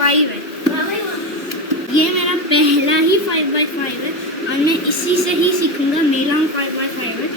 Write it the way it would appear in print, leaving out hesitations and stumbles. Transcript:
5 है। ये मेरा पहला ही 5x5 है और मैं इसी से ही सीखूंगा। मेरा 5x5 है।